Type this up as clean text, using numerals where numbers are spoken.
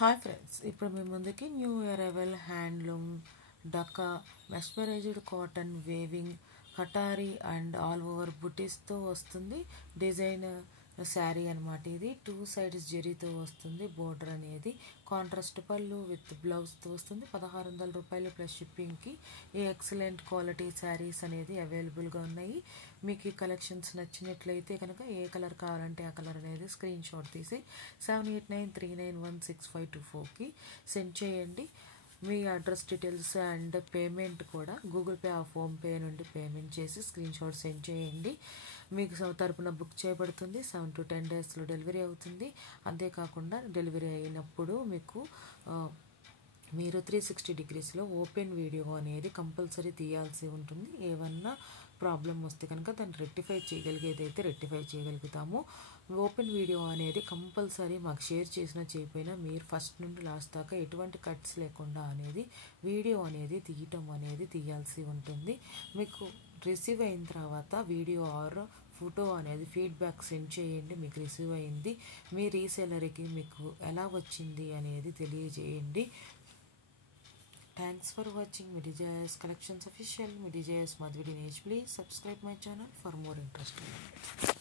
Hi friends, ఇప్పుడు మీ ముందుకి new arrival handloom Dhaka mesmerised cotton weaving కటారీ అండ్ ఆల్ ఓవర్ బుటీస్తో వస్తుంది. డిజైన్ శారీ అనమాట. ఇది 2 సైడ్స్ జరీతో వస్తుంది. బోర్డర్ అనేది కాంట్రాస్ట్ పళ్ళు విత్ బ్లౌజ్తో వస్తుంది. 1600 రూపాయలు ప్లస్ షిప్పింగ్కి ఈ ఎక్సలెంట్ క్వాలిటీ శారీస్ అనేది అవైలబుల్గా ఉన్నాయి. మీకు ఈ కలెక్షన్స్ నచ్చినట్లయితే కనుక ఏ కలర్ కావాలంటే ఆ కలర్ అనేది స్క్రీన్ షాట్ తీసి 7893916524కి సెండ్ చేయండి. మీ అడ్రస్ డీటెయిల్స్ అండ్ పేమెంట్ కూడా గూగుల్ పే ఆ ఫోన్పే నుండి పేమెంట్ చేసి స్క్రీన్ షాట్ సెండ్ చేయండి. మీకు తరపున బుక్ చేయబడుతుంది. 7 to 10 డేస్లో డెలివరీ అవుతుంది. అంతేకాకుండా డెలివరీ అయినప్పుడు మీకు మీరు 360 degreesలో ఓపెన్ వీడియో అనేది కంపల్సరీ తీయాల్సి ఉంటుంది. ఏమన్నా ప్రాబ్లం వస్తే కనుక దాన్ని రెక్టిఫై చేయగలిగేదైతే రెక్టిఫై చేయగలుగుతాము. ఓపెన్ వీడియో అనేది కంపల్సరీ మాకు షేర్ చేసినా చేయకపోయినా మీరు ఫస్ట్ నుండి లాస్ట్ దాకా ఎటువంటి కట్స్ లేకుండా అనేది వీడియో అనేది తీయాల్సి ఉంటుంది. మీకు రిసీవ్ అయిన తర్వాత వీడియో ఆర్ ఫోటో అనేది ఫీడ్బ్యాక్ సెండ్ చేయండి. మీకు రిసీవ్ అయింది, మీ రీసెలర్కి మీకు ఎలా వచ్చింది అనేది తెలియజేయండి. Thanks for watching Midijayas Collections Official. Midijayas Madhuri Dinesh. Please subscribe my channel for more interesting videos.